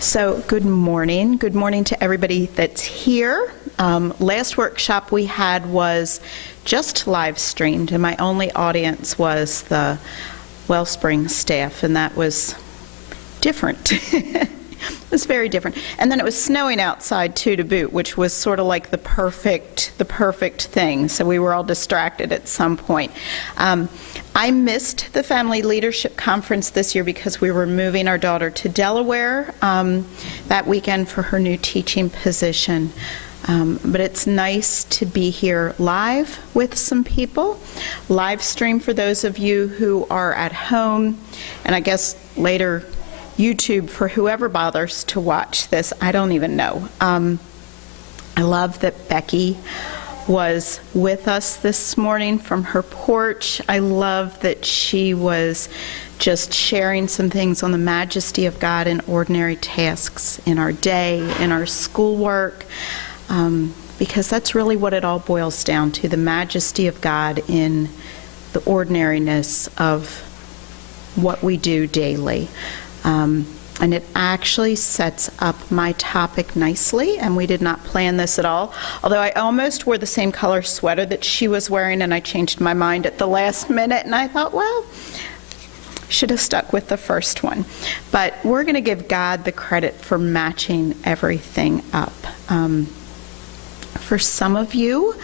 So good morning. Good morning to everybody that's here. Last workshop we had was just live streamed, and my only audience was the Wellspring staff, and that was different. It was very different. And then it was snowing outside too to boot, which was sort of like the perfect thing. So we were all distracted at some point. I missed the Family Leadership Conference this year because we were moving our daughter to Delaware that weekend for her new teaching position. But it's nice to be here live with some people. Live stream for those of you who are at home, and I guess later YouTube for whoever bothers to watch this. I don't even know. I love that Becky was with us this morning from her porch. I love that she was just sharing some things on the majesty of God in ordinary tasks in our day, in our schoolwork, because that's really what it all boils down to, the majesty of God in the ordinariness of what we do daily. And it actually sets up my topic nicely, and we did not plan this at all. Although I almost wore the same color sweater that she was wearing, and I changed my mind at the last minute, and I thought, well, should have stuck with the first one. But we're going to give God the credit for matching everything up. For some of you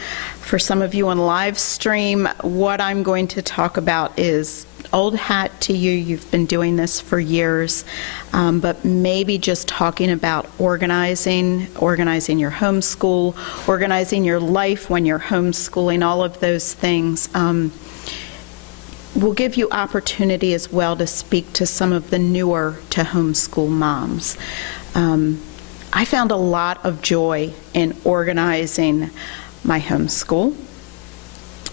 on live stream, what I'm going to talk about is old hat to you. You've been doing this for years, but maybe just talking about organizing your homeschool, organizing your life when you're homeschooling, all of those things. Will give you opportunity as well to speak to some of the newer to homeschool moms. I found a lot of joy in organizing my homeschool.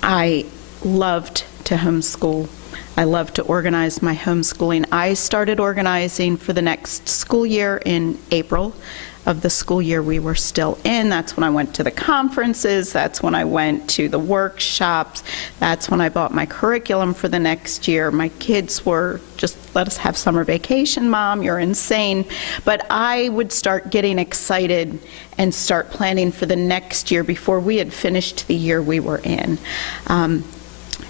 I loved to homeschool. I love to organize my homeschooling. I started organizing for the next school year in April of the school year we were still in. That's when I went to the conferences. That's when I went to the workshops. That's when I bought my curriculum for the next year. My kids were just, let us have summer vacation, Mom, you're insane. But I would start getting excited and start planning for the next year before we had finished the year we were in.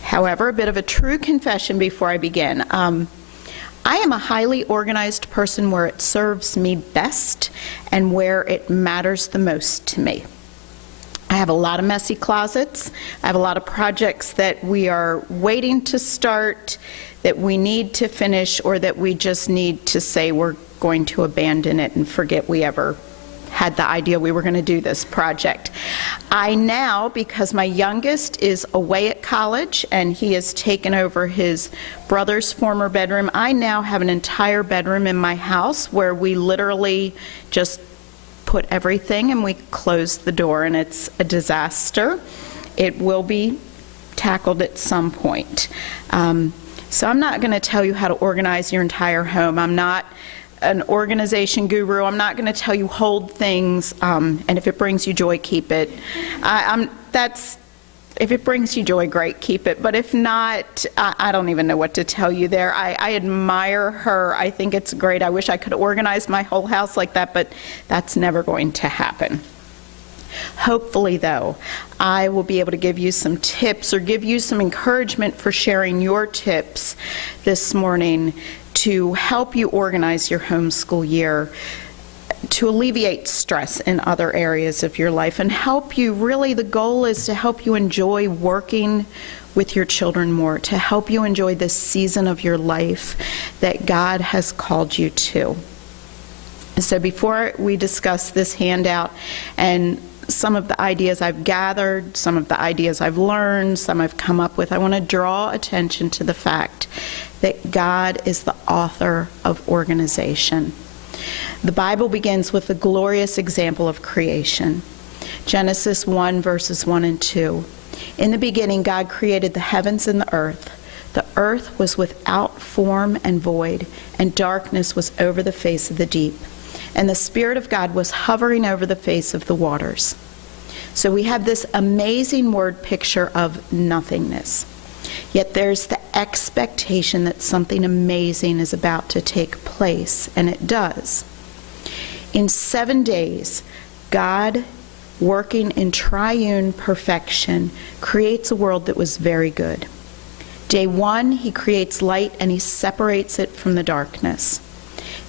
However, a bit of a true confession before I begin. I am a highly organized person where it serves me best and where it matters the most to me. I have a lot of messy closets. I have a lot of projects that we are waiting to start, that we need to finish, or that we just need to say we're going to abandon it and forget we ever had the idea we were going to do this project. I now, because my youngest is away at college and he has taken over his brother's former bedroom, I now have an entire bedroom in my house where we literally just put everything and we close the door, and it's a disaster. It will be tackled at some point. So I'm not going to tell you how to organize your entire home. I'm not an organization guru. I'm not going to tell you hold things, and if it brings you joy, keep it. If it brings you joy, great, keep it. But if not, I don't even know what to tell you there. I admire her. I think it's great. I wish I could organize my whole house like that, but that's never going to happen. Hopefully, though, I will be able to give you some tips or give you some encouragement for sharing your tips this morning to help you organize your homeschool year, to alleviate stress in other areas of your life, and help you, really the goal is to help you enjoy working with your children more, to help you enjoy this season of your life that God has called you to. So before we discuss this handout and some of the ideas I've gathered, some of the ideas I've learned, some I've come up with, I want to draw attention to the fact that God is the author of organization. The Bible begins with the glorious example of creation. Genesis 1, verses 1 and 2. In the beginning, God created the heavens and the earth. The earth was without form and void, and darkness was over the face of the deep. And the Spirit of God was hovering over the face of the waters. So we have this amazing word picture of nothingness. Yet there's the expectation that something amazing is about to take place, and it does. In 7 days, God, working in triune perfection, creates a world that was very good. Day 1, he creates light and he separates it from the darkness.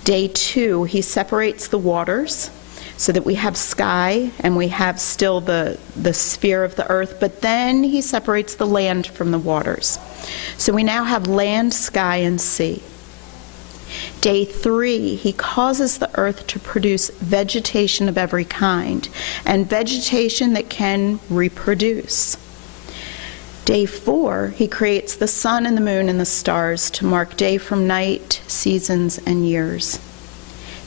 Day 2, he separates the waters so that we have sky and we have still the sphere of the earth, but then he separates the land from the waters. So we now have land, sky, and sea. Day 3, he causes the earth to produce vegetation of every kind, and vegetation that can reproduce. Day 4, he creates the sun and the moon and the stars to mark day from night, seasons, and years.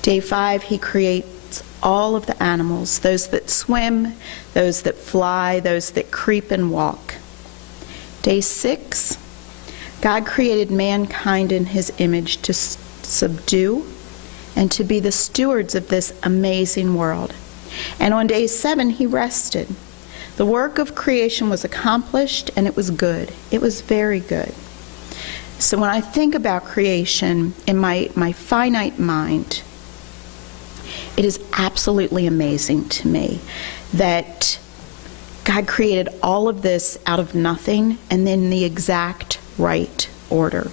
Day 5, he creates all of the animals, those that swim, those that fly, those that creep and walk. Day 6, God created mankind in his image to subdue and to be the stewards of this amazing world. And on day 7, he rested. The work of creation was accomplished, and it was good. It was very good. So when I think about creation in my finite mind, it is absolutely amazing to me that God created all of this out of nothing and in the exact right order.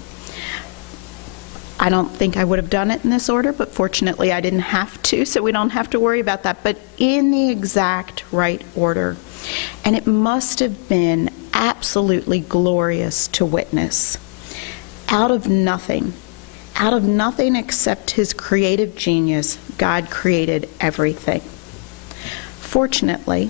I don't think I would have done it in this order, but fortunately I didn't have to, so we don't have to worry about that. But in the exact right order. And it must have been absolutely glorious to witness. Out of nothing except his creative genius, God created everything. Fortunately,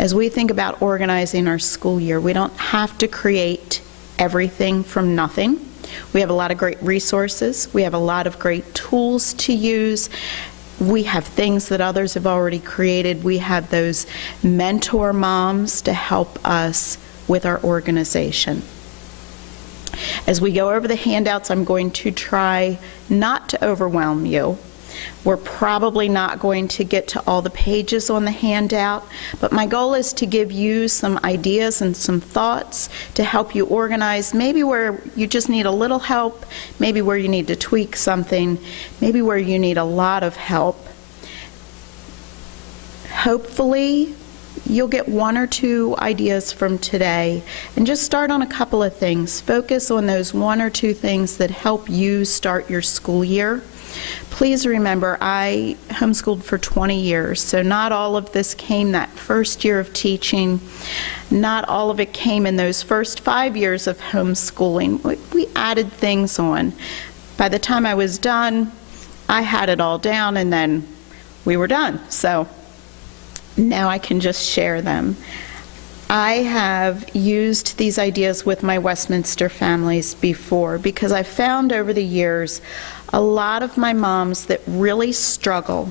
as we think about organizing our school year, we don't have to create everything from nothing. We have a lot of great resources. We have a lot of great tools to use. We have things that others have already created. We have those mentor moms to help us with our organization. As we go over the handouts, I'm going to try not to overwhelm you. We're probably not going to get to all the pages on the handout, but my goal is to give you some ideas and some thoughts to help you organize, maybe where you just need a little help, maybe where you need to tweak something, maybe where you need a lot of help. Hopefully, you'll get 1 or 2 ideas from today and just start on a couple of things. Focus on those 1 or 2 things that help you start your school year. Please remember, I homeschooled for 20 years, so not all of this came that first year of teaching. Not all of it came in those first 5 years of homeschooling. We added things on. By the time I was done, I had it all down, and then we were done. So now I can just share them. I have used these ideas with my Westminster families before because I found over the years a lot of my moms that really struggle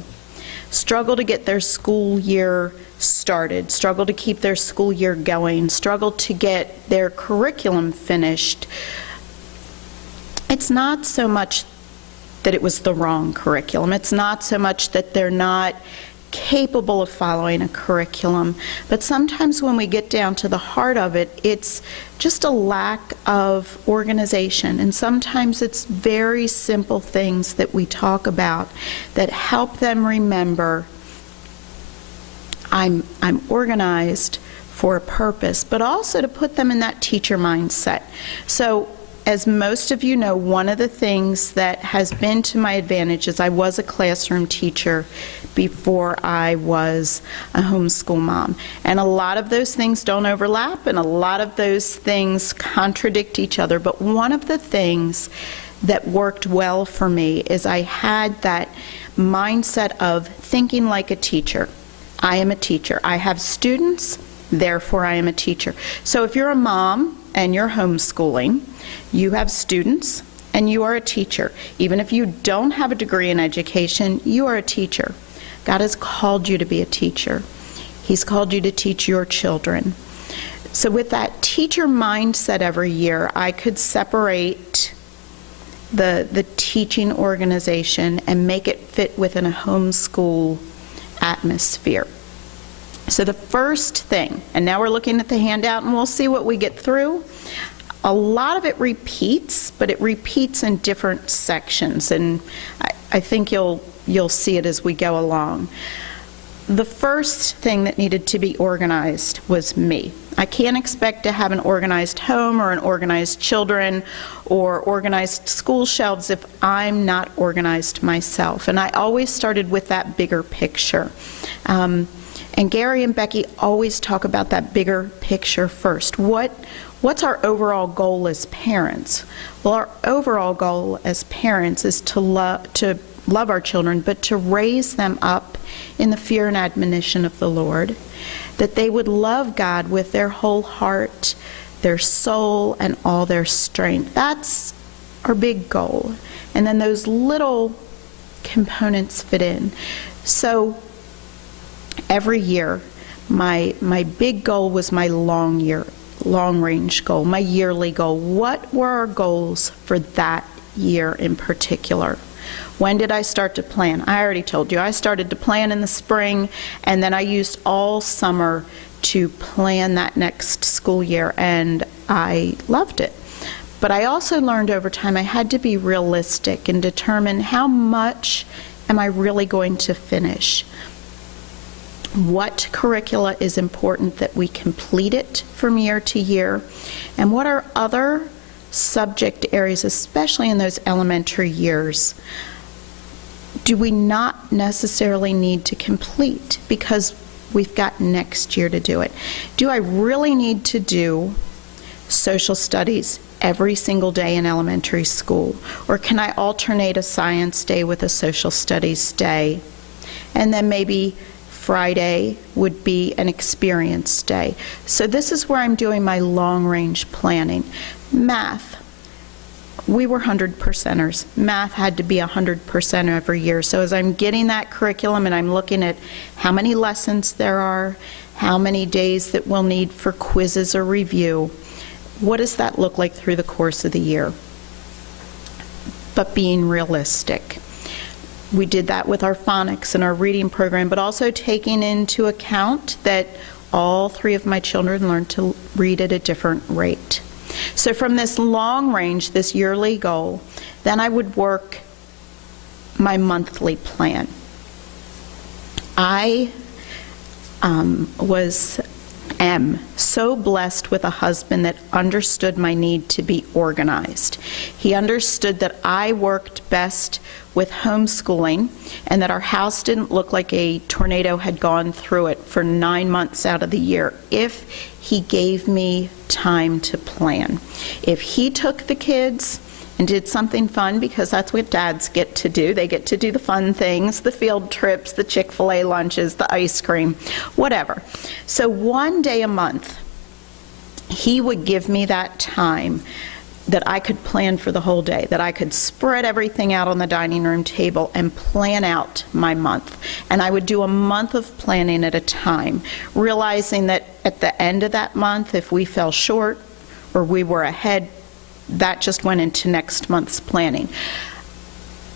to get their school year started, struggle to keep their school year going, struggle to get their curriculum finished. It's not so much that it was the wrong curriculum. It's not so much that they're not capable of following a curriculum, but sometimes when we get down to the heart of it, it's just a lack of organization, and sometimes it's very simple things that we talk about that help them remember, I'm organized for a purpose, but also to put them in that teacher mindset. So as most of you know, one of the things that has been to my advantage is I was a classroom teacher before I was a homeschool mom. And a lot of those things don't overlap, and a lot of those things contradict each other. But one of the things that worked well for me is I had that mindset of thinking like a teacher. I am a teacher. I have students, therefore I am a teacher. So if you're a mom and you're homeschooling, you have students and you are a teacher. Even if you don't have a degree in education, you are a teacher. God has called you to be a teacher. He's called you to teach your children. So with that teacher mindset every year, I could separate the teaching organization and make it fit within a homeschool atmosphere. So the first thing, and now we're looking at the handout and we'll see what we get through. A lot of it repeats, but it repeats in different sections, and I think you'll you'll see it as we go along. The first thing that needed to be organized was me. I can't expect to have an organized home or an organized children or organized school shelves if I'm not organized myself. And I always started with that bigger picture. And Gary and Becky always talk about that bigger picture first. What's our overall goal as parents? Well, our overall goal as parents is to love our children, but to raise them up in the fear and admonition of the Lord, that they would love God with their whole heart, their soul, and all their strength. That's our big goal. And then those little components fit in. So every year, my big goal was my long-range goal, my yearly goal. What were our goals for that year in particular? When did I start to plan? I already told you. I started to plan in the spring, and then I used all summer to plan that next school year, and I loved it. But I also learned over time I had to be realistic and determine how much am I really going to finish. What curricula is important that we complete it from year to year, and what are other subject areas, especially in those elementary years, do we not necessarily need to complete because we've got next year to do it? Do I really need to do social studies every single day in elementary school? Or can I alternate a science day with a social studies day? And then maybe Friday would be an experience day. So this is where I'm doing my long-range planning. Math. We were 100%ers. Math had to be 100% every year. So as I'm getting that curriculum and I'm looking at how many lessons there are, how many days that we'll need for quizzes or review, what does that look like through the course of the year? But being realistic. We did that with our phonics and our reading program, but also taking into account that all three of my children learned to read at a different rate. So from this long range, this yearly goal, then I would work my monthly plan. I am so blessed with a husband that understood my need to be organized. He understood that I worked best with homeschooling and that our house didn't look like a tornado had gone through it for 9 months out of the year if he gave me time to plan. If he took the kids and did something fun, because that's what dads get to do. They get to do the fun things, the field trips, the Chick-fil-A lunches, the ice cream, whatever. So one day a month, he would give me that time that I could plan for the whole day, that I could spread everything out on the dining room table and plan out my month. And I would do a month of planning at a time, realizing that at the end of that month, if we fell short or we were ahead, that just went into next month's planning.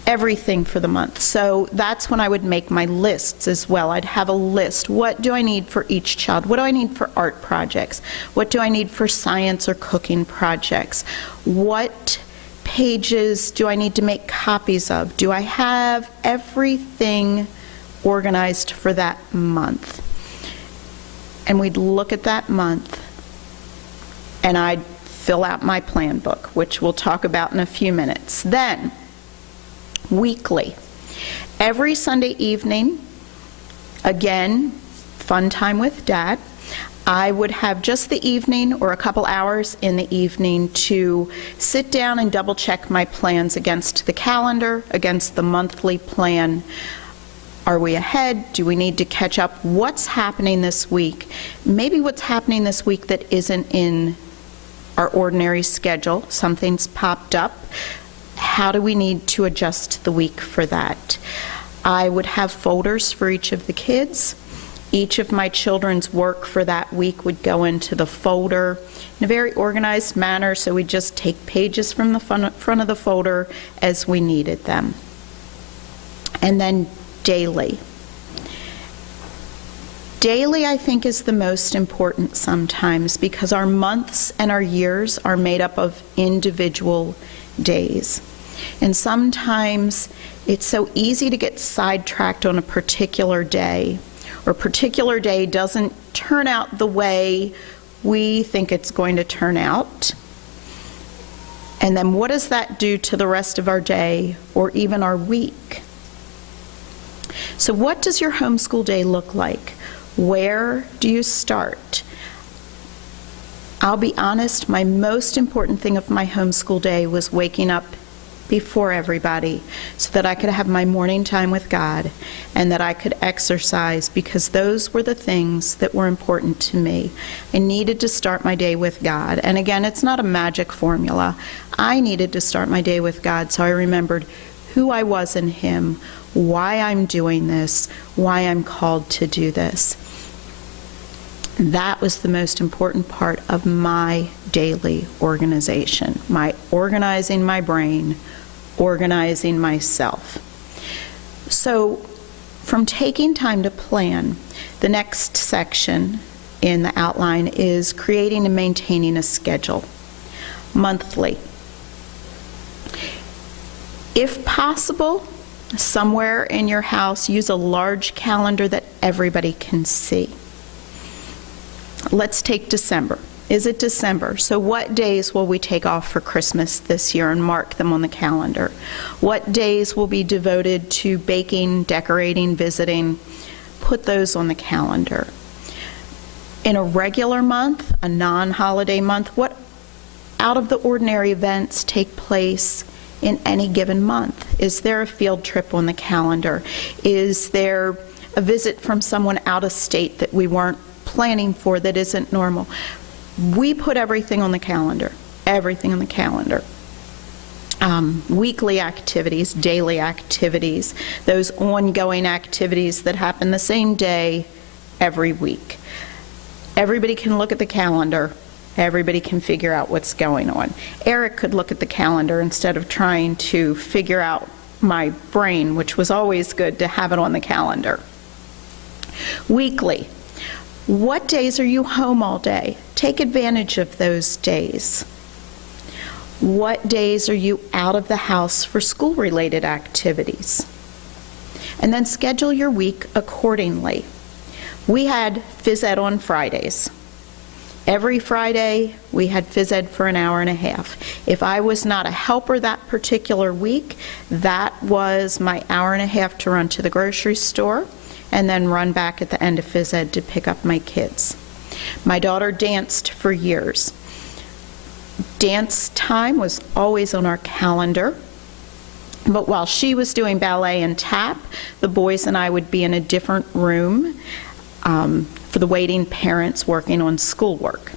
Everything for the month. So that's when I would make my lists as well. I'd have a list. What do I need for each child? What do I need for art projects? What do I need for science or cooking projects? What pages do I need to make copies of? Do I have everything organized for that month? And we'd look at that month, and I'd fill out my plan book, which we'll talk about in a few minutes. Then, weekly. Every Sunday evening, again, fun time with Dad, I would have just the evening or a couple hours in the evening to sit down and double check my plans against the calendar, against the monthly plan. Are we ahead? Do we need to catch up? What's happening this week? Maybe what's happening this week that isn't in our ordinary schedule. Something's popped up. How do we need to adjust the week for that? I would have folders for each of the kids. Each of my children's work for that week would go into the folder in a very organized manner, so we just take pages from the front of the folder as we needed them. And then daily. Daily, I think, is the most important sometimes because our months and our years are made up of individual days. And sometimes it's so easy to get sidetracked on a particular day, or a particular day doesn't turn out the way we think it's going to turn out. And then what does that do to the rest of our day or even our week? So what does your homeschool day look like? Where do you start? I'll be honest, my most important thing of my homeschool day was waking up before everybody so that I could have my morning time with God and that I could exercise, because those were the things that were important to me. I needed to start my day with God. And again, it's not a magic formula. I needed to start my day with God so I remembered who I was in Him, why I'm doing this, why I'm called to do this. That was the most important part of my daily organization, my organizing my brain, organizing myself. So from taking time to plan, the next section in the outline is creating and maintaining a schedule monthly. If possible, somewhere in your house, use a large calendar that everybody can see. Let's take December. Is it December? So what days will we take off for Christmas this year and mark them on the calendar? What days will be devoted to baking, decorating, visiting? Put those on the calendar. In a regular month, a non-holiday month, what out of the ordinary events take place in any given month? Is there a field trip on the calendar? Is there a visit from someone out of state that we weren't planning for that isn't normal? We put everything on the calendar, everything on the calendar. Weekly activities, daily activities, those ongoing activities that happen the same day every week. Everybody can look at the calendar. Everybody can figure out what's going on. Eric could look at the calendar instead of trying to figure out my brain, which was always good to have it on the calendar. Weekly. What days are you home all day? Take advantage of those days. What days are you out of the house for school-related activities? And then schedule your week accordingly. We had phys ed on Fridays. Every Friday, we had phys ed for an hour and a half. If I was not a helper that particular week, that was my hour and a half to run to the grocery store and then run back at the end of phys ed to pick up my kids. My daughter danced for years. Dance time was always on our calendar, but while she was doing ballet and tap, the boys and I would be in a different room for the waiting parents working on schoolwork.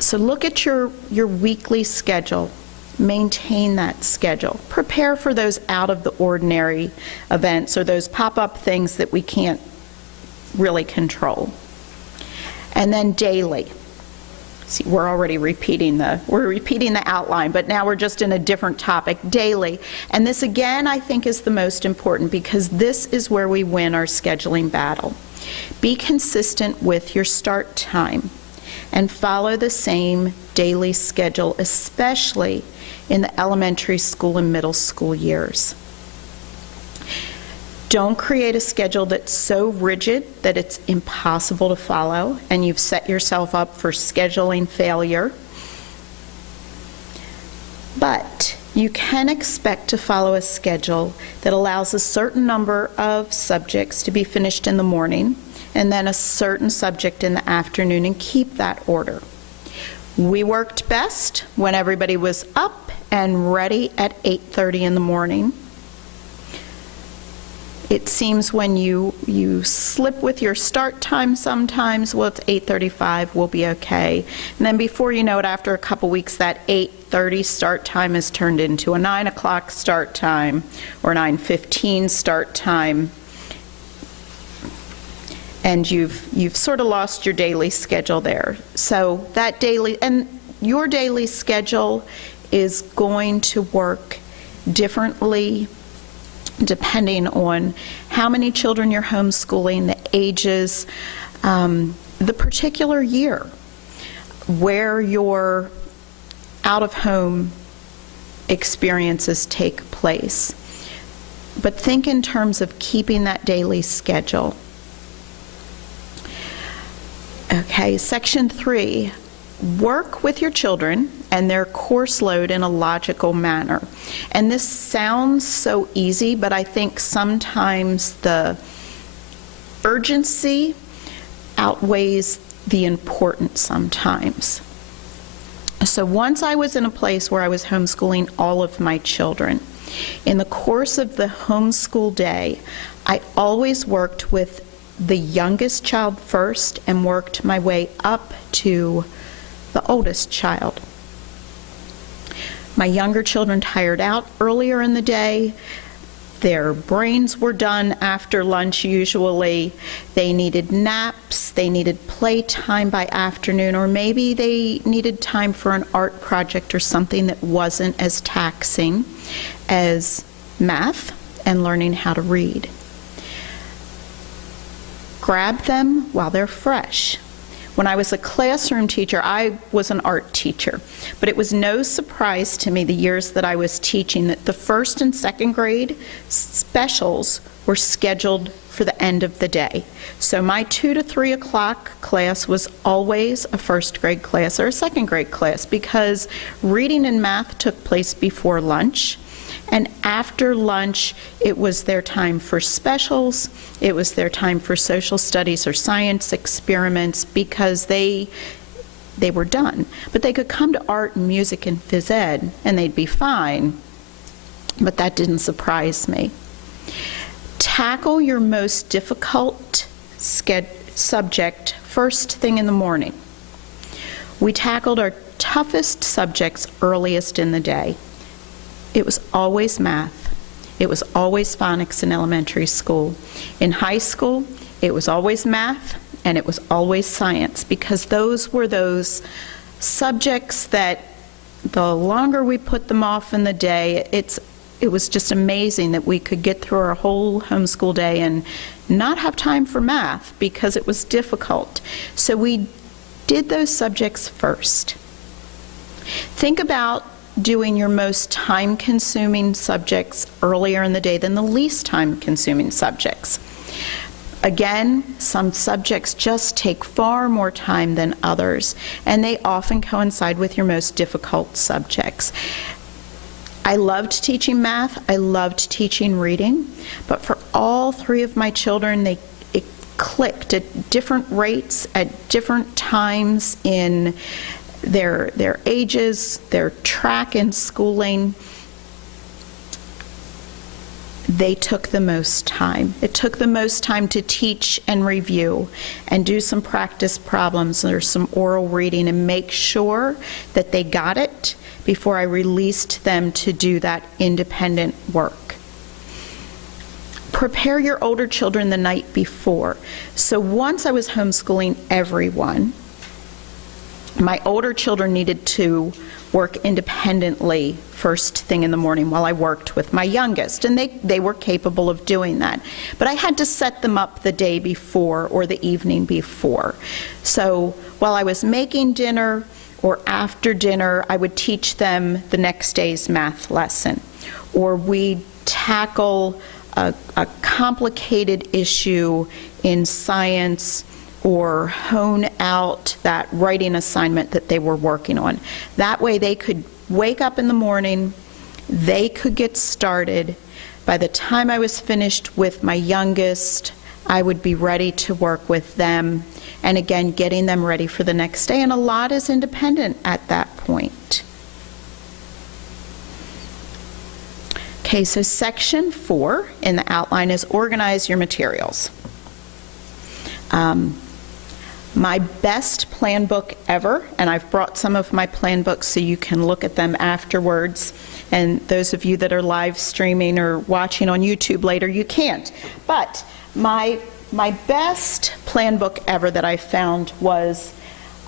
So look at your weekly schedule. Maintain that schedule. Prepare for those out of the ordinary events or those pop-up things that we can't really control. And then daily. See, we're already repeating the outline, but now we're just in a different topic. Daily. And this again I think is the most important, because this is where we win our scheduling battle. Be consistent with your start time and follow the same daily schedule, especially in the elementary school and middle school years. Don't create a schedule that's so rigid that it's impossible to follow and you've set yourself up for scheduling failure. But you can expect to follow a schedule that allows a certain number of subjects to be finished in the morning and then a certain subject in the afternoon, and keep that order. We worked best when everybody was up and ready at 8:30 in the morning. It seems when you slip with your start time sometimes, well, it's 8:35, we'll be okay. And then before you know it, after a couple weeks, that 8:30 start time is turned into a 9 o'clock start time or 9:15 start time. And you've sort of lost your daily schedule there. So that your daily schedule is going to work differently depending on how many children you're homeschooling, the ages, the particular year, where your out-of-home experiences take place. But think in terms of keeping that daily schedule. Okay, section 3, work with your children and their course load in a logical manner. And this sounds so easy, but I think sometimes the urgency outweighs the importance sometimes. So once I was in a place where I was homeschooling all of my children, in the course of the homeschool day, I always worked with the youngest child first and worked my way up to the oldest child. My younger children tired out earlier in the day. Their brains were done after lunch usually. They needed naps, they needed playtime by afternoon, or maybe they needed time for an art project or something that wasn't as taxing as math and learning how to read. Grab them while they're fresh. When I was a classroom teacher, I was an art teacher, but it was no surprise to me the years that I was teaching that the first and second grade specials were scheduled for the end of the day. So my 2 to 3 o'clock class was always a first grade class or a second grade class because reading and math took place before lunch. And after lunch, it was their time for specials, it was their time for social studies or science experiments because they were done. But they could come to art and music and phys ed and they'd be fine, but that didn't surprise me. Tackle your most difficult subject first thing in the morning. We tackled our toughest subjects earliest in the day. It was always math. It was always phonics in elementary school. In high school, it was always math and it was always science because those were those subjects that the longer we put them off in the day, it was just amazing that we could get through our whole homeschool day and not have time for math because it was difficult. So we did those subjects first. Think about doing your most time-consuming subjects earlier in the day than the least time-consuming subjects. Again, some subjects just take far more time than others, and they often coincide with your most difficult subjects. I loved teaching math, I loved teaching reading, but for all 3 of my children, it clicked at different rates, at different times in their ages, their track and schooling. They took the most time. It took the most time to teach and review and do some practice problems or some oral reading and make sure that they got it before I released them to do that independent work. Prepare your older children the night before. So once I was homeschooling everyone, my older children needed to work independently first thing in the morning while I worked with my youngest, and they were capable of doing that. But I had to set them up the day before or the evening before. So while I was making dinner or after dinner, I would teach them the next day's math lesson. Or we'd tackle a complicated issue in science or hone out that writing assignment that they were working on. That way they could wake up in the morning, they could get started. By the time I was finished with my youngest, I would be ready to work with them, and again, getting them ready for the next day, and a lot is independent at that point. Okay, so section 4 in the outline is organize your materials. My best plan book ever, and I've brought some of my plan books so you can look at them afterwards, and those of you that are live streaming or watching on YouTube later, you can't. But my best plan book ever that I found was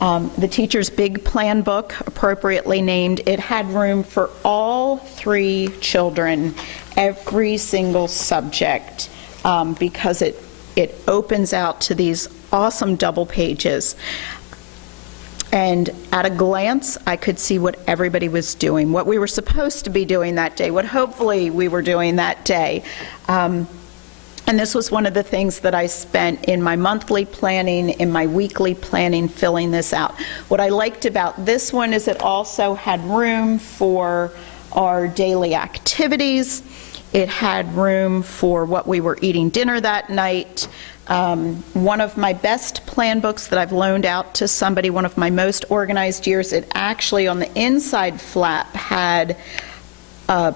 the Teacher's Big Plan Book, appropriately named. It had room for all 3 children, every single subject, because it opens out to these awesome double pages. And at a glance, I could see what everybody was doing, what we were supposed to be doing that day, what hopefully we were doing that day. And this was one of the things that I spent in my monthly planning, in my weekly planning, filling this out. What I liked about this one is it also had room for our daily activities. It had room for what we were eating dinner that night. One of my best plan books that I've loaned out to somebody, one of my most organized years, it actually on the inside flap had a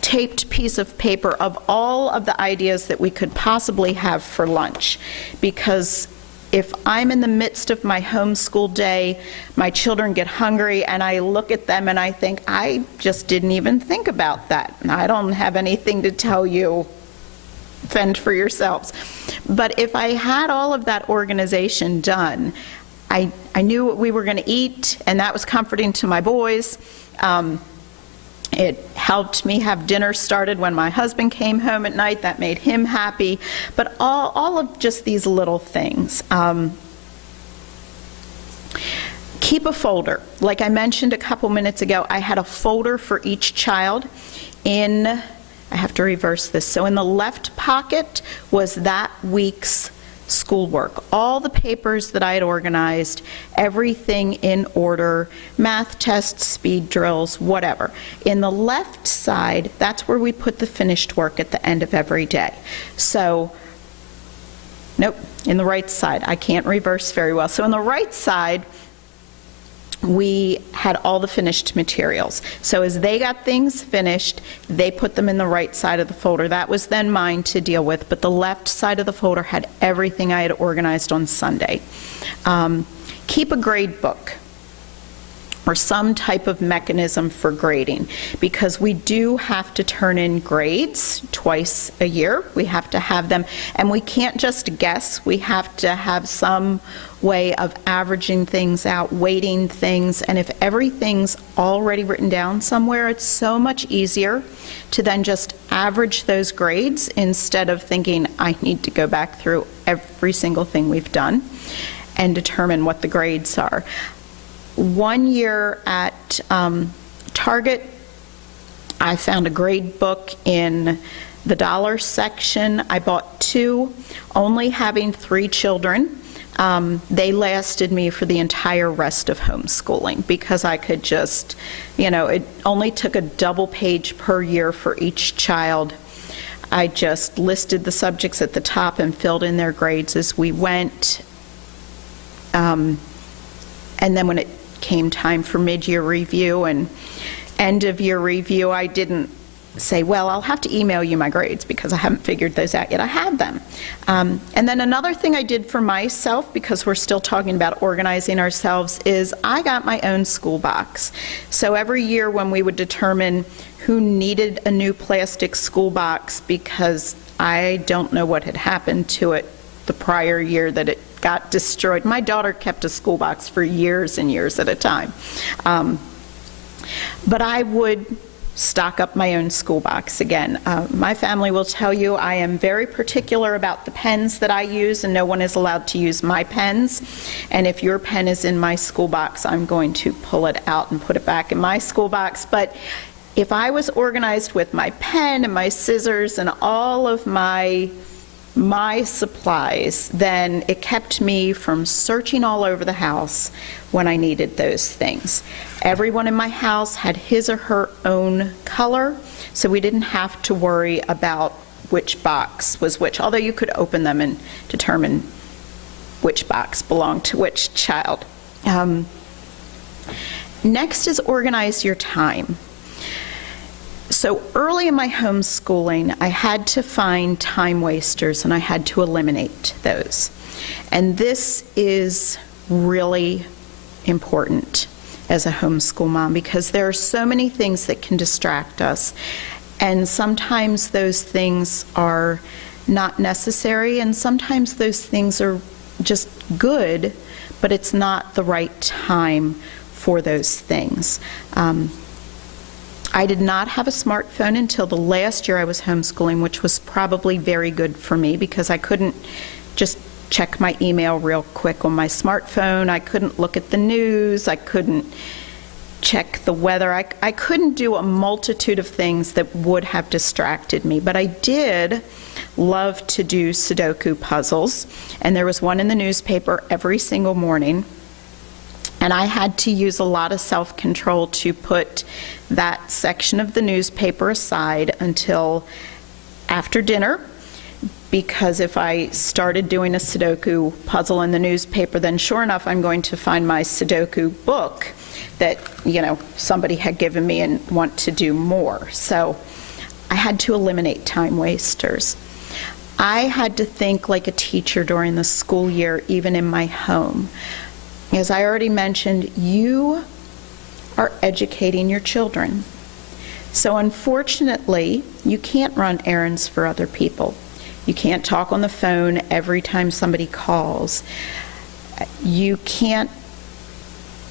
taped piece of paper of all of the ideas that we could possibly have for lunch. Because if I'm in the midst of my homeschool day, my children get hungry, and I look at them and I think, I just didn't even think about that. And I don't have anything to tell you. Fend for yourselves. But if I had all of that organization done, I knew what we were going to eat, and that was comforting to my boys. It helped me have dinner started when my husband came home at night. That made him happy. But all of just these little things. Keep a folder. Like I mentioned a couple minutes ago, I had a folder for each child. I have to reverse this. So in the left pocket was that week's schoolwork. All the papers that I had organized, everything in order, math tests, speed drills, whatever. In the left side, that's where we put the finished work at the end of every day. So, nope, in the right side. I can't reverse very well. So in the right side, we had all the finished materials. So as they got things finished, they put them in the right side of the folder. That was then mine to deal with, but the left side of the folder had everything I had organized on Sunday. Keep a grade book or some type of mechanism for grading, because we do have to turn in grades twice a year. We have to have them, and we can't just guess. We have to have some way of averaging things out, weighting things, and if everything's already written down somewhere, it's so much easier to then just average those grades instead of thinking, I need to go back through every single thing we've done and determine what the grades are. One year at Target, I found a grade book in the dollar section. I bought two, only having 3 children. They lasted me for the entire rest of homeschooling because I could just, it only took a double page per year for each child. I just listed the subjects at the top and filled in their grades as we went. And then when it came time for mid-year review and end-of-year review, I didn't say, well, I'll have to email you my grades because I haven't figured those out yet. I have them. And then another thing I did for myself, because we're still talking about organizing ourselves, is I got my own school box. So every year when we would determine who needed a new plastic school box, because I don't know what had happened to it the prior year that it got destroyed. My daughter kept a school box for years and years at a time. But I would stock up my own school box again. My family will tell you I am very particular about the pens that I use, and no one is allowed to use my pens. And if your pen is in my school box, I'm going to pull it out and put it back in my school box. But if I was organized with my pen and my scissors and all of my supplies, then it kept me from searching all over the house when I needed those things. Everyone in my house had his or her own color, so we didn't have to worry about which box was which, although you could open them and determine which box belonged to which child. Next is organize your time. So early in my homeschooling, I had to find time wasters and I had to eliminate those. And this is really important as a homeschool mom because there are so many things that can distract us. And sometimes those things are not necessary, and sometimes those things are just good, but it's not the right time for those things. I did not have a smartphone until the last year I was homeschooling, which was probably very good for me because I couldn't just check my email real quick on my smartphone. I couldn't look at the news. I couldn't check the weather. I couldn't do a multitude of things that would have distracted me, but I did love to do Sudoku puzzles, and there was one in the newspaper every single morning, and I had to use a lot of self-control to put that section of the newspaper aside until after dinner, because if I started doing a Sudoku puzzle in the newspaper, then sure enough, I'm going to find my Sudoku book that, somebody had given me and want to do more. So I had to eliminate time wasters. I had to think like a teacher during the school year, even in my home. As I already mentioned, you are educating your children. So unfortunately, you can't run errands for other people. You can't talk on the phone every time somebody calls. You can't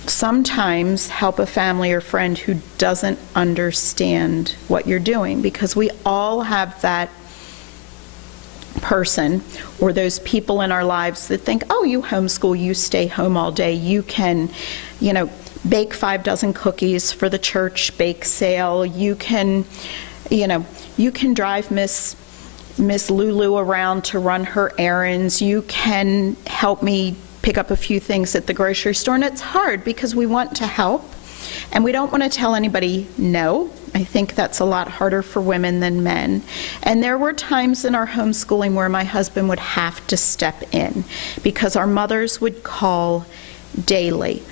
sometimes help a family or friend who doesn't understand what you're doing, because we all have that person or those people in our lives that think, oh, you homeschool, you stay home all day, you can, bake 5 dozen cookies for the church bake sale, you can drive Miss Lulu around to run her errands, you can help me pick up a few things at the grocery store. And it's hard because we want to help and we don't want to tell anybody no. I think that's a lot harder for women than men. And there were times in our homeschooling where my husband would have to step in because our mothers would call daily.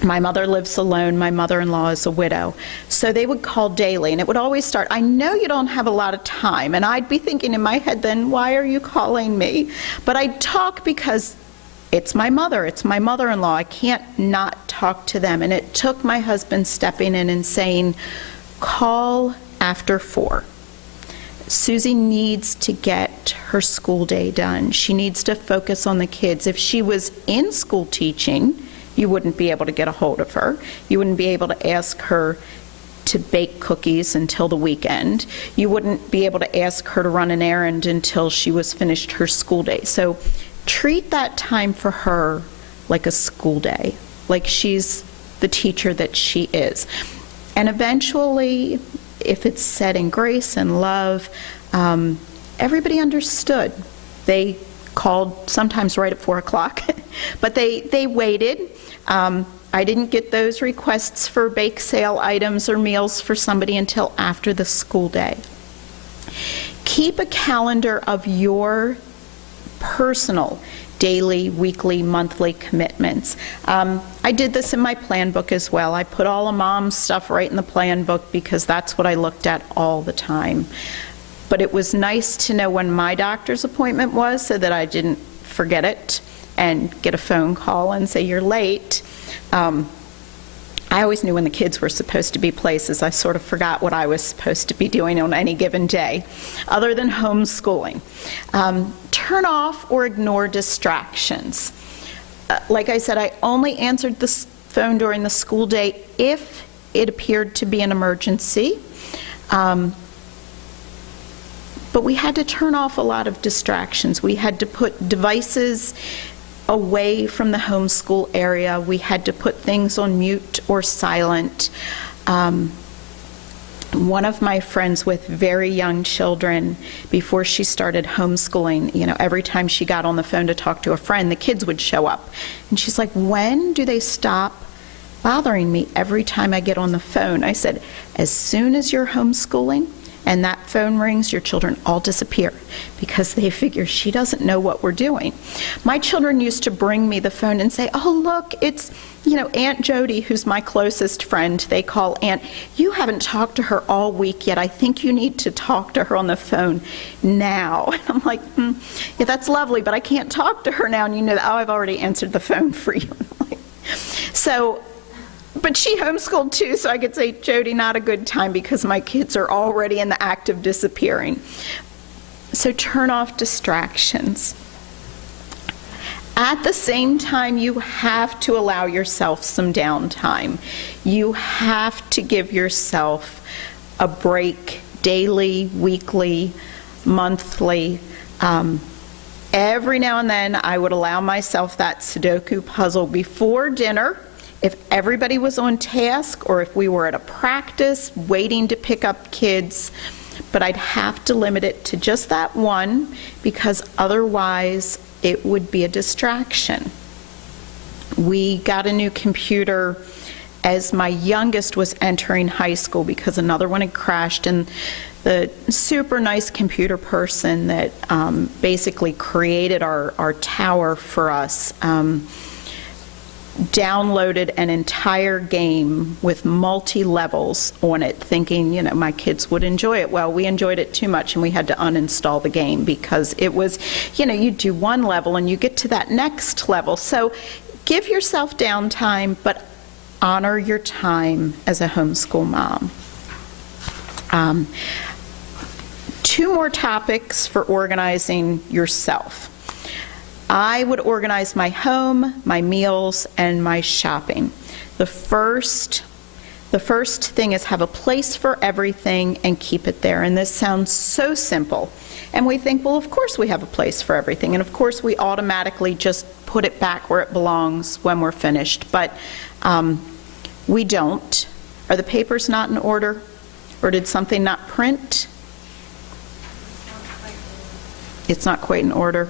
My mother lives alone. My mother-in-law is a widow. So they would call daily, and it would always start, I know you don't have a lot of time. And I'd be thinking in my head then, why are you calling me? But I'd talk because it's my mother, it's my mother-in-law. I can't not talk to them. And it took my husband stepping in and saying, call after 4. Susie needs to get her school day done. She needs to focus on the kids. If she was in school teaching, you wouldn't be able to get a hold of her. You wouldn't be able to ask her to bake cookies until the weekend. You wouldn't be able to ask her to run an errand until she was finished her school day. So treat that time for her like a school day, like she's the teacher that she is. And eventually, if it's said in grace and love, everybody understood. They called sometimes right at 4 o'clock, but they waited. I didn't get those requests for bake sale items or meals for somebody until after the school day. Keep a calendar of your personal daily, weekly, monthly commitments. I did this in my plan book as well. I put all of Mom's stuff right in the plan book because that's what I looked at all the time. But it was nice to know when my doctor's appointment was so that I didn't forget it and get a phone call and say, you're late. I always knew when the kids were supposed to be places. I sort of forgot what I was supposed to be doing on any given day, other than homeschooling. Turn off or ignore distractions. Like I said, I only answered the phone during the school day if it appeared to be an emergency. But we had to turn off a lot of distractions. We had to put devices away from the homeschool area. We had to put things on mute or silent. One of my friends with very young children, before she started homeschooling, every time she got on the phone to talk to a friend, the kids would show up. And she's like, when do they stop bothering me every time I get on the phone? I said, as soon as you're homeschooling, and that phone rings, your children all disappear because they figure she doesn't know what we're doing. My children used to bring me the phone and say, oh, look, it's, Aunt Jody, who's my closest friend. They call Aunt. You haven't talked to her all week yet. I think you need to talk to her on the phone now. And I'm like, yeah, that's lovely, but I can't talk to her now. And I've already answered the phone for you. But she homeschooled too, so I could say, Jody, not a good time because my kids are already in the act of disappearing. So turn off distractions. At the same time, you have to allow yourself some downtime. You have to give yourself a break daily, weekly, monthly. Every now and then, I would allow myself that Sudoku puzzle before dinner, if everybody was on task or if we were at a practice waiting to pick up kids, but I'd have to limit it to just that one because otherwise it would be a distraction. We got a new computer as my youngest was entering high school because another one had crashed, and the super nice computer person that basically created our tower for us downloaded an entire game with multi-levels on it, thinking, you know, my kids would enjoy it. Well, we enjoyed it too much, and we had to uninstall the game because it was, you know, you do one level and you get to that next level. So give yourself downtime, but honor your time as a homeschool mom. Two more topics for organizing yourself. I would organize my home, my meals, and my shopping. The first thing is have a place for everything and keep it there. And this sounds so simple. And we think, well, of course we have a place for everything. And of course we automatically just put it back where it belongs when we're finished. But we don't. Are the papers not in order? Or did something not print? It's not quite in order.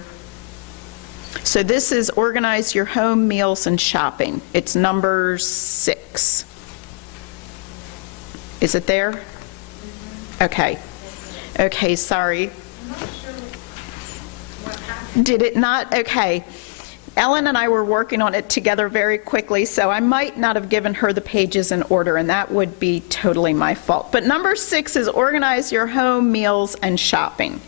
So this is organize your home, meals, and shopping. It's number 6. Is it there? Okay. Okay, sorry. I'm not sure what happened. Did it not? Okay. Ellen and I were working on it together very quickly, so I might not have given her the pages in order, and that would be totally my fault. But number 6 is organize your home, meals, and shopping.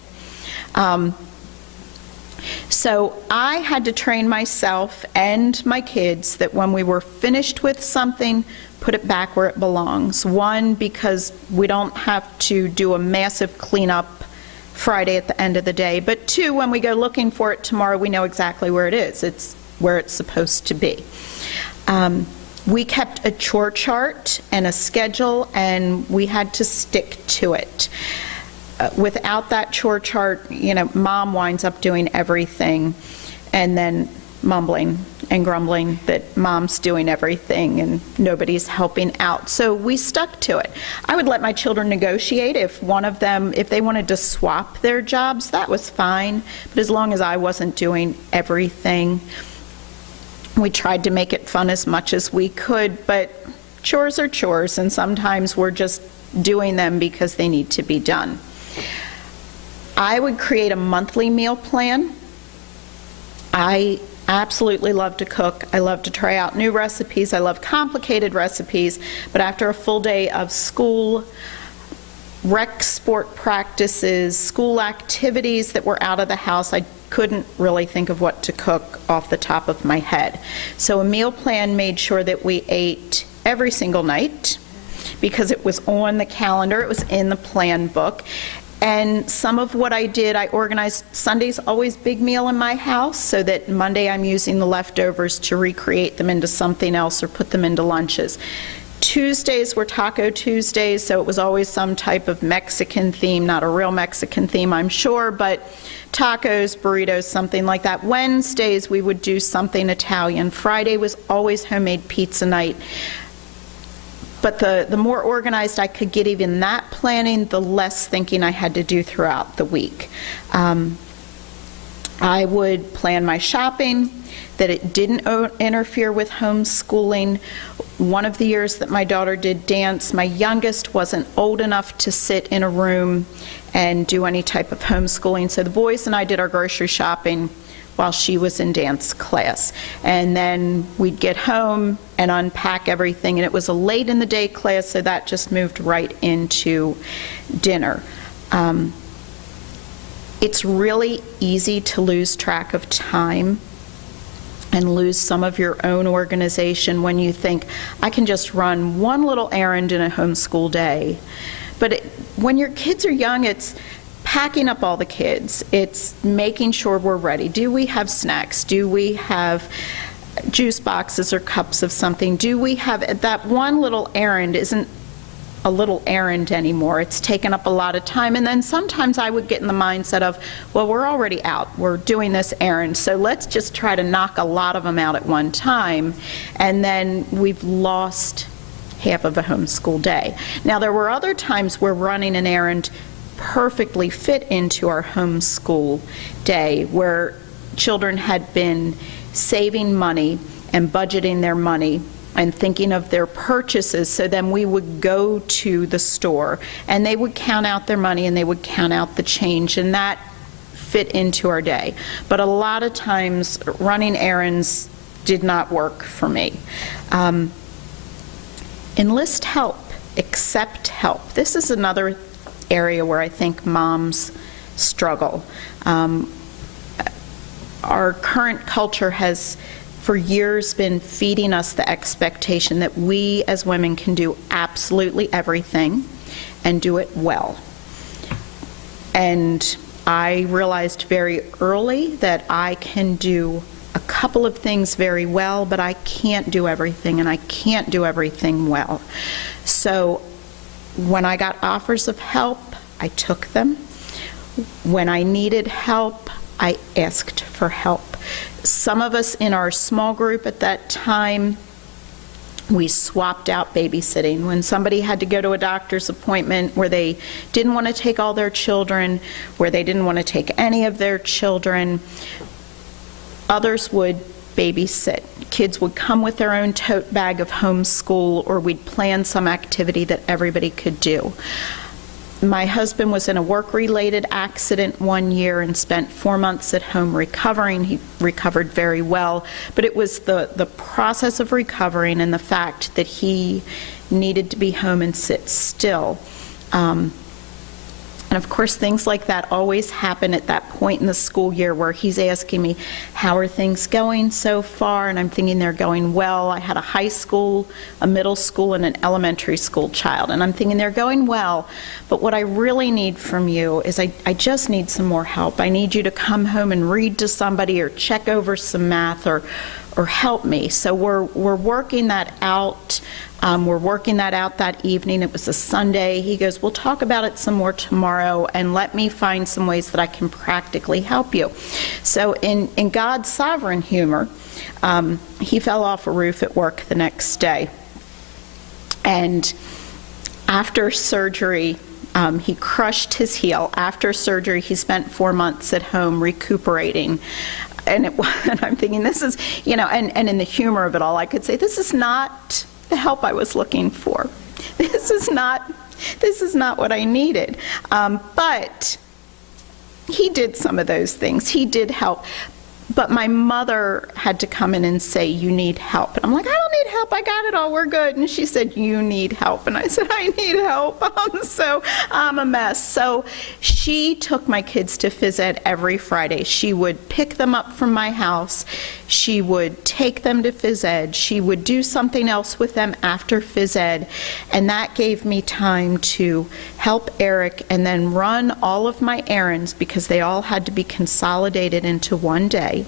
So I had to train myself and my kids that when we were finished with something, put it back where it belongs. One, because we don't have to do a massive cleanup Friday at the end of the day. But 2, when we go looking for it tomorrow, we know exactly where it is. It's where it's supposed to be. We kept a chore chart and a schedule, and we had to stick to it. Without that chore chart, you know, mom winds up doing everything and then mumbling and grumbling that mom's doing everything and nobody's helping out. So we stuck to it. I would let my children negotiate if one of them, if they wanted to swap their jobs, that was fine. But as long as I wasn't doing everything, we tried to make it fun as much as we could, but chores are chores, and sometimes we're just doing them because they need to be done. I would create a monthly meal plan. I absolutely love to cook. I love to try out new recipes. I love complicated recipes, but after a full day of school, rec sport practices, school activities that were out of the house, I couldn't really think of what to cook off the top of my head. So a meal plan made sure that we ate every single night because it was on the calendar, it was in the plan book. And some of what I did, I organized Sunday's always big meal in my house so that Monday I'm using the leftovers to recreate them into something else or put them into lunches. Tuesdays were Taco Tuesdays, so it was always some type of Mexican theme, not a real Mexican theme, I'm sure, but tacos, burritos, something like that. Wednesdays we would do something Italian. Friday was always homemade pizza night. But the more organized I could get even that planning, the less thinking I had to do throughout the week. I would plan my shopping, that it didn't interfere with homeschooling. One of the years that my daughter did dance, my youngest wasn't old enough to sit in a room and do any type of homeschooling, so the boys and I did our grocery shopping while she was in dance class. And then we'd get home and unpack everything, and it was a late in the day class, so that just moved right into dinner. It's really easy to lose track of time and lose some of your own organization when you think, I can just run one little errand in a homeschool day. But when your kids are young, it's packing up all the kids. It's making sure we're ready. Do we have snacks? Do we have juice boxes or cups of something? Do we have that one little errand isn't a little errand anymore. It's taken up a lot of time. And then sometimes I would get in the mindset of, well, we're already out. We're doing this errand, so let's just try to knock a lot of them out at one time. And then we've lost half of a homeschool day. Now, there were other times where running an errand perfectly fit into our homeschool day, where children had been saving money and budgeting their money and thinking of their purchases. So then we would go to the store and they would count out their money and they would count out the change, and that fit into our day. But a lot of times running errands did not work for me. Enlist help, accept help. This is another area where I think moms struggle. Our current culture has for years been feeding us the expectation that we as women can do absolutely everything and do it well. And I realized very early that I can do a couple of things very well, but I can't do everything, and I can't do everything well. So when I got offers of help, I took them. When I needed help, I asked for help. Some of us in our small group at that time, we swapped out babysitting. When somebody had to go to a doctor's appointment where they didn't want to take all their children, where they didn't want to take any of their children, others would babysit. Kids would come with their own tote bag of homeschool, or we'd plan some activity that everybody could do. My husband was in a work-related accident one year and spent 4 months at home recovering. He recovered very well, but it was the process of recovering and the fact that he needed to be home and sit still. And of course, things like that always happen at that point in the school year where he's asking me, how are things going so far? And I'm thinking they're going well. I had a high school, a middle school, and an elementary school child. And I'm thinking they're going well. But what I really need from you is I just need some more help. I need you to come home and read to somebody or check over some math or help me. So we're working that out. We're working that out that evening. It was a Sunday. He goes, we'll talk about it some more tomorrow, and let me find some ways that I can practically help you. So in God's sovereign humor, he fell off a roof at work the next day. And after surgery, he crushed his heel. After surgery, he spent 4 months at home recuperating. And I'm thinking, this is, and in the humor of it all, I could say, this is not the help I was looking for. This is not what I needed. But he did some of those things. He did help. But my mother had to come in and say, you need help. And I'm like, I don't need help. I got it all. We're good. And she said, you need help. And I said, I need help. So I'm a mess. So she took my kids to phys ed every Friday. She would pick them up from my house. She would take them to phys ed. She would do something else with them after phys ed. And that gave me time to help Eric and then run all of my errands, because they all had to be consolidated into one day,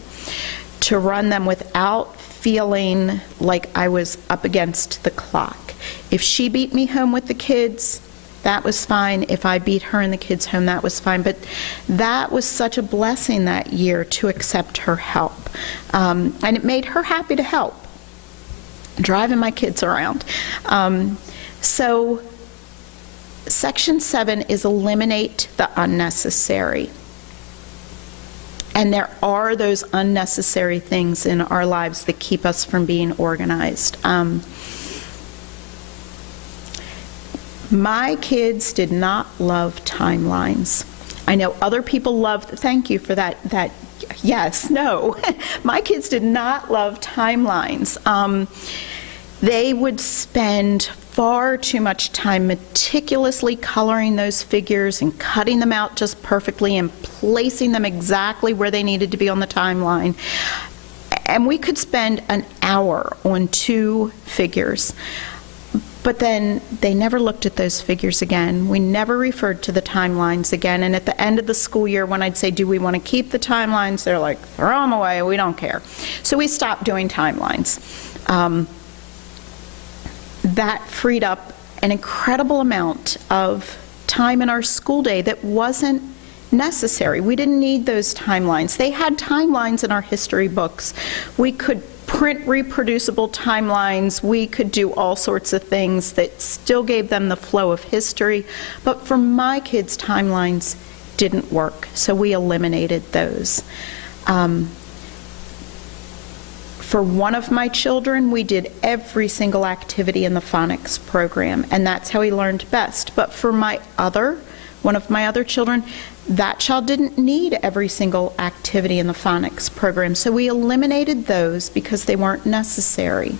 to run them without feeling like I was up against the clock. If she beat me home with the kids, that was fine. If I beat her and the kids home, that was fine. But that was such a blessing that year to accept her help. And it made her happy to help, driving my kids around. So Section 7 is eliminate the unnecessary. And there are those unnecessary things in our lives that keep us from being organized. My kids did not love timelines. I know other people love, thank you for that yes, no. My kids did not love timelines. They would spend far too much time meticulously coloring those figures and cutting them out just perfectly and placing them exactly where they needed to be on the timeline. And we could spend an hour on 2 figures. But then they never looked at those figures again. We never referred to the timelines again. And at the end of the school year, when I'd say, do we want to keep the timelines? They're like, throw them away, we don't care. So we stopped doing timelines. That freed up an incredible amount of time in our school day that wasn't necessary. We didn't need those timelines. They had timelines in our history books. We could print reproducible timelines. We could do all sorts of things that still gave them the flow of history. But for my kids, timelines didn't work, so we eliminated those. For one of my children, we did every single activity in the phonics program, and that's how he learned best. But for one of my other children, that child didn't need every single activity in the phonics program, so we eliminated those because they weren't necessary.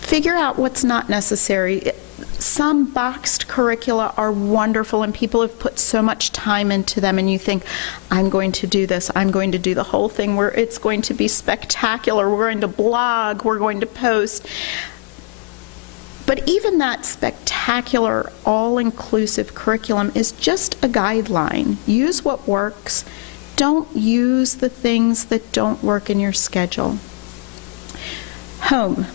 Figure out what's not necessary. Some boxed curricula are wonderful, and people have put so much time into them, and you think, I'm going to do this, I'm going to do the whole thing where it's going to be spectacular, we're going to blog, we're going to post. But even that spectacular, all-inclusive curriculum is just a guideline. Use what works. Don't use the things that don't work in your schedule. Home.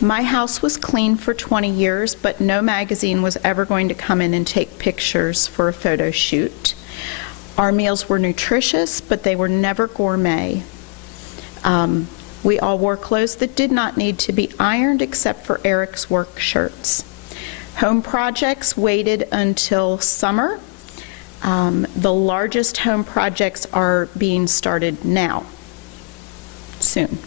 My house was clean for 20 years, but no magazine was ever going to come in and take pictures for a photo shoot. Our meals were nutritious, but they were never gourmet. We all wore clothes that did not need to be ironed except for Eric's work shirts. Home projects waited until summer. The largest home projects are being started now, soon.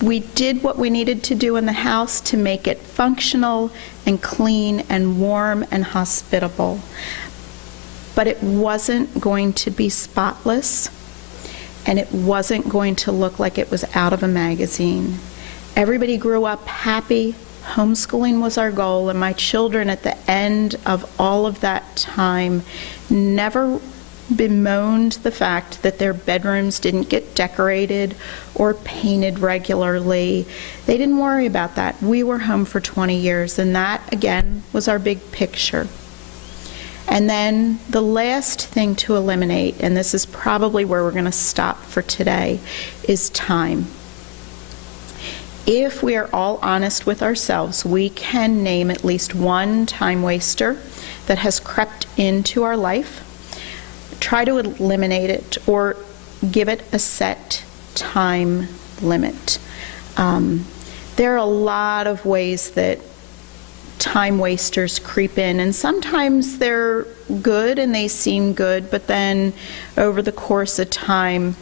We did what we needed to do in the house to make it functional and clean and warm and hospitable. But it wasn't going to be spotless, and it wasn't going to look like it was out of a magazine. Everybody grew up happy. Homeschooling was our goal, and my children at the end of all of that time never bemoaned the fact that their bedrooms didn't get decorated or painted regularly. They didn't worry about that. We were home for 20 years, and that, again, was our big picture. And then the last thing to eliminate, and this is probably where we're going to stop for today, is time. If we are all honest with ourselves, we can name at least one time waster that has crept into our life. Try to eliminate it or give it a set time limit. There are a lot of ways that time wasters creep in, and sometimes they're good and they seem good, but then over the course of time,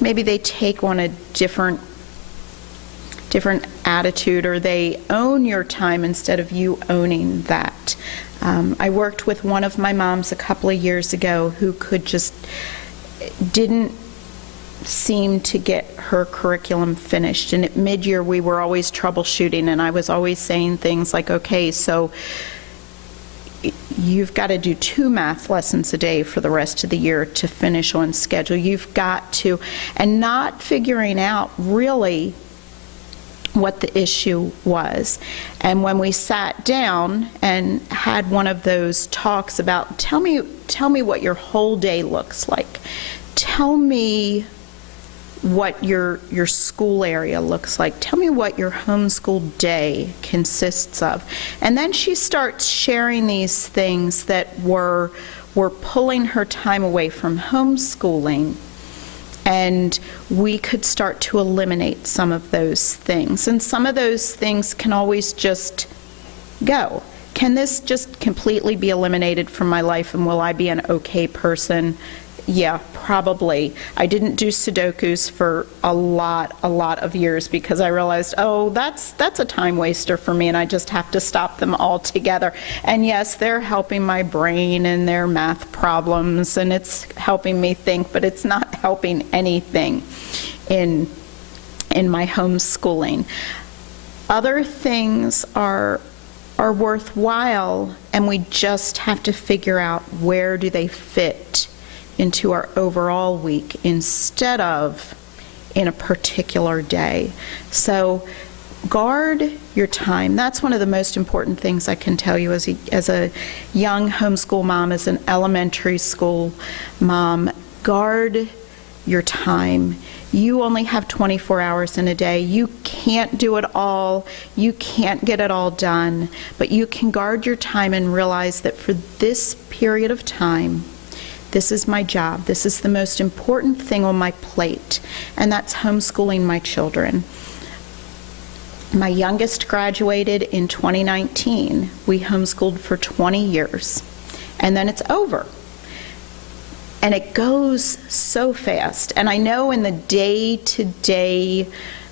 maybe they take on a different attitude, or they own your time instead of you owning that. I worked with one of my moms a couple of years ago who didn't seem to get her curriculum finished, and at mid-year we were always troubleshooting, and I was always saying things like, okay, so you've got to do 2 math lessons a day for the rest of the year to finish on schedule. You've got to, and not figuring out really what the issue was. And when we sat down and had one of those talks about, tell me what your whole day looks like. Tell me what your school area looks like. Tell me what your homeschool day consists of. And then she starts sharing these things that were pulling her time away from homeschooling. And we could start to eliminate some of those things. And some of those things can always just go. Can this just completely be eliminated from my life, and will I be an okay person? Yeah, probably. I didn't do Sudokus for a lot of years because I realized, oh, that's a time waster for me, and I just have to stop them altogether. And yes, they're helping my brain and their math problems, and it's helping me think, but it's not helping anything in my homeschooling. Other things are worthwhile, and we just have to figure out where do they fit into our overall week instead of in a particular day. So guard your time. That's one of the most important things I can tell you as a young homeschool mom, as an elementary school mom. Guard your time. You only have 24 hours in a day. You can't do it all. You can't get it all done. But you can guard your time and realize that for this period of time, this is my job. This is the most important thing on my plate, and that's homeschooling my children. My youngest graduated in 2019. We homeschooled for 20 years, and then it's over. And it goes so fast. And I know in the day-to-day,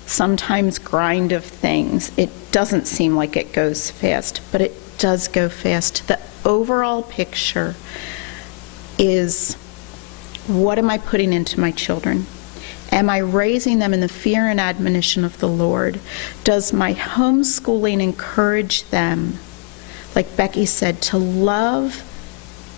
sometimes grind of things, it doesn't seem like it goes fast, but it does go fast. The overall picture is, what am I putting into my children? Am I raising them in the fear and admonition of the Lord? Does my homeschooling encourage them, like Becky said, to love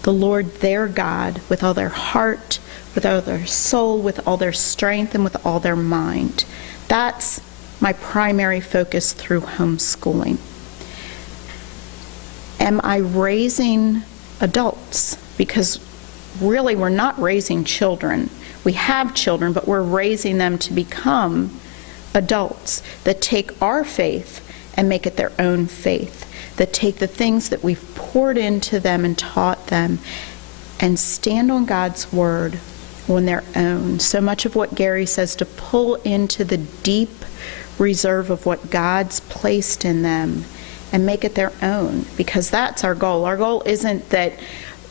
the Lord their God with all their heart, with all their soul, with all their strength, and with all their mind? That's my primary focus through homeschooling. Am I raising adults? Because really, we're not raising children. We have children, but we're raising them to become adults that take our faith and make it their own faith, that take the things that we've poured into them and taught them and stand on God's word on their own. So much of what Gary says, to pull into the deep reserve of what God's placed in them and make it their own, because that's our goal. Our goal isn't that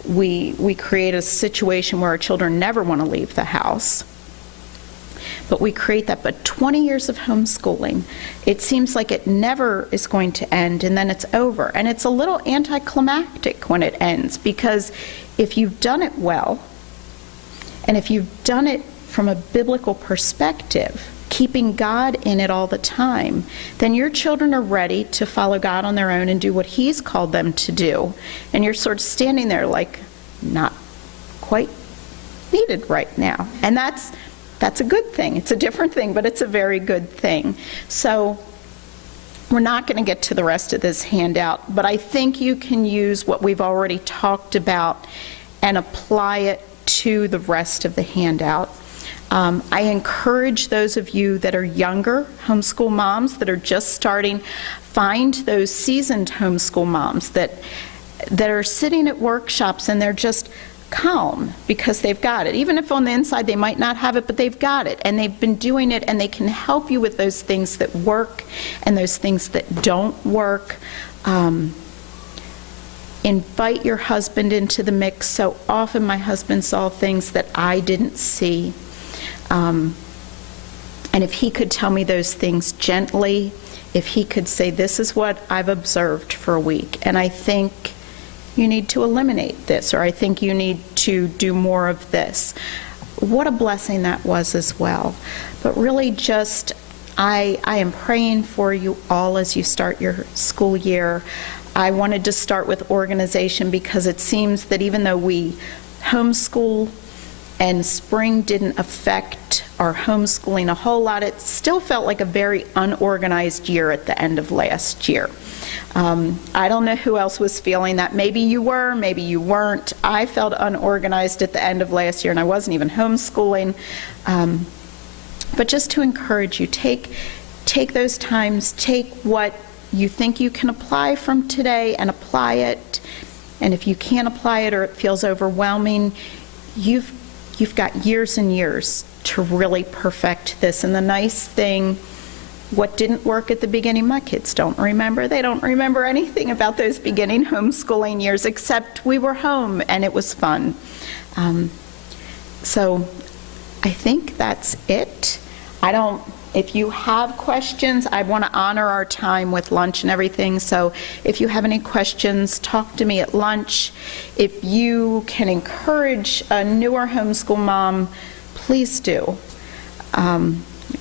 we create a situation where our children never want to leave the house, but we create that. But 20 years of homeschooling, it seems like it never is going to end, and then it's over. And it's a little anticlimactic when it ends, because if you've done it well, and if you've done it from a biblical perspective, keeping God in it all the time, then your children are ready to follow God on their own and do what He's called them to do. And you're sort of standing there like, not quite needed right now. And that's a good thing. It's a different thing, but it's a very good thing. So we're not going to get to the rest of this handout, but I think you can use what we've already talked about and apply it to the rest of the handout. I encourage those of you that are younger homeschool moms that are just starting, find those seasoned homeschool moms that are sitting at workshops and they're just calm because they've got it. Even if on the inside they might not have it, but they've got it and they've been doing it, and they can help you with those things that work and those things that don't work. Invite your husband into the mix. So often my husband saw things that I didn't see. And if he could tell me those things gently, if he could say, this is what I've observed for a week, and I think you need to eliminate this, or I think you need to do more of this. What a blessing that was as well. But really just, I am praying for you all as you start your school year. I wanted to start with organization because it seems that even though we homeschool and spring didn't affect our homeschooling a whole lot, it still felt like a very unorganized year at the end of last year. I don't know who else was feeling that. Maybe you were, maybe you weren't. I felt unorganized at the end of last year, and I wasn't even homeschooling. But just to encourage you, take those times, take what you think you can apply from today and apply it. And if you can't apply it or it feels overwhelming, you've got years and years to really perfect this. And the nice thing, what didn't work at the beginning, my kids don't remember. They don't remember anything about those beginning homeschooling years, except we were home and it was fun. So I think that's it. If you have questions, I want to honor our time with lunch and everything. So if you have any questions, talk to me at lunch. If you can encourage a newer homeschool mom, please do.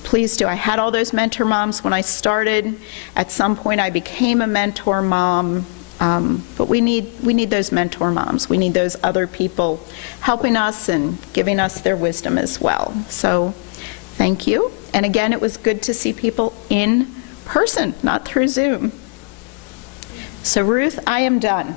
Please do. I had all those mentor moms when I started. At some point, I became a mentor mom. But we need those mentor moms. We need those other people helping us and giving us their wisdom as well. So thank you. And again, it was good to see people in person, not through Zoom. So Ruth, I am done.